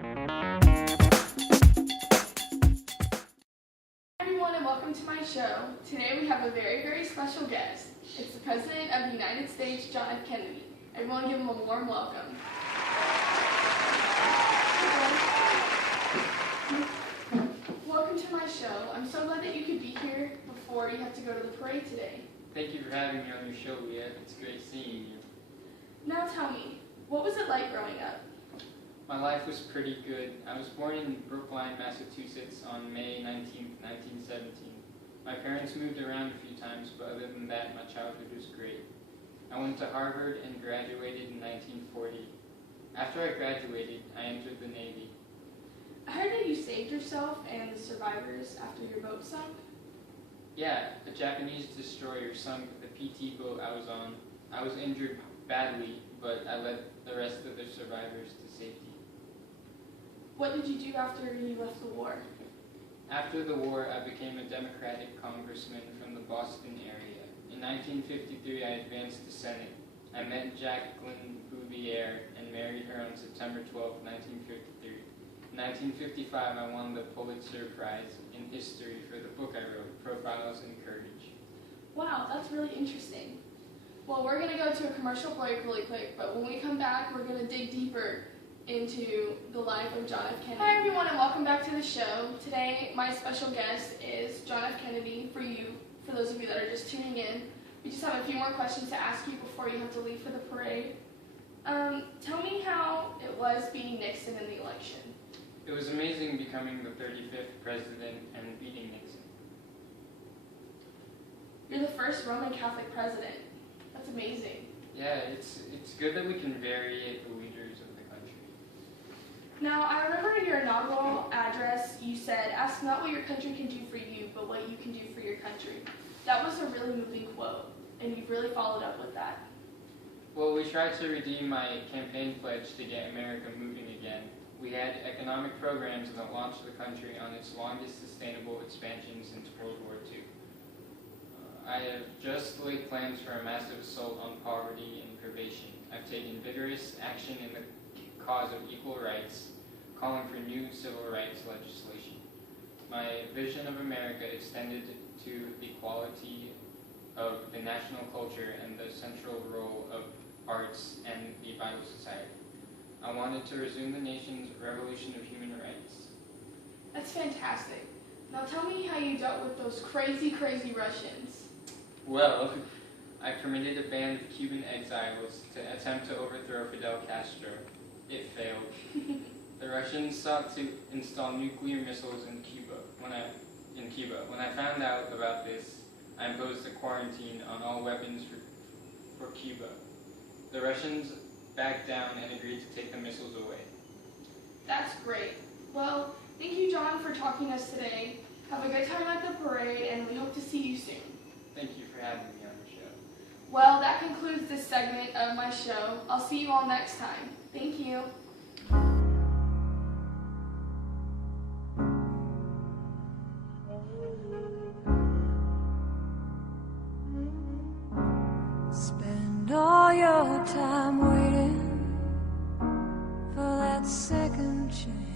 Everyone, and welcome to my show. Today we have a very, very special guest. It's the President of the United States, John F. Kennedy. Everyone give him a warm welcome. Welcome to my show. I'm so glad that you could be here before you have to go to the parade today. Thank you for having me on your show, Leah. It's great seeing you. Now tell me, what was it like growing up? My life was pretty good. I was born in Brookline, Massachusetts on May 19, 1917. My parents moved around a few times, but other than that, my childhood was great. I went to Harvard and graduated in 1940. After I graduated, I entered the Navy. I heard that you saved yourself and the survivors after your boat sunk. Yeah, a Japanese destroyer sunk the PT boat I was on. I was injured badly, but I led the rest of the survivors to safety. What did you do after you left the war? After the war, I became a Democratic congressman from the Boston area. In 1953, I advanced to Senate. I met Jacqueline Bouvier and married her on September 12, 1953. In 1955, I won the Pulitzer Prize in History for the book I wrote, Profiles in Courage. Wow, that's really interesting. Well, we're going to go to a commercial break really quick, but when we come back, we're going to dig deeper into the life of John F. Kennedy. Hi everyone, and welcome back to the show. Today, my special guest is John F. Kennedy. For those of you that are just tuning in, we just have a few more questions to ask you before you have to leave for the parade. Tell me how it was beating Nixon in the election. It was amazing becoming the 35th president and beating Nixon. You're the first Roman Catholic president. That's amazing. Yeah, it's good that we can vary the leaders of the country. Now, I remember in your inaugural address, you said, "Ask not what your country can do for you, but what you can do for your country." That was a really moving quote, and you've really followed up with that. Well, we tried to redeem my campaign pledge to get America moving again. We had economic programs that launched the country on its longest sustainable expansion since World War II. I have just laid plans for a massive assault on poverty and privation. I've taken vigorous action in the cause of equal rights, calling for new civil rights legislation. My vision of America extended to the quality of the national culture and the central role of arts and the Bible Society. I wanted to resume the nation's revolution of human rights. That's fantastic. Now tell me how you dealt with those crazy, crazy Russians. Well, I permitted a band of Cuban exiles to attempt to overthrow Fidel Castro. It failed. The Russians sought to install nuclear missiles in Cuba. When I found out about this, I imposed a quarantine on all weapons for Cuba. The Russians backed down and agreed to take the missiles away. That's great. Well, thank you, John, for talking to us today. Have a good time at the parade, and we hope to see you soon. Thank you for having me on the show. Well, that concludes this segment of my show. I'll see you all next time. Thank you. Spend all your time waiting for that second chance.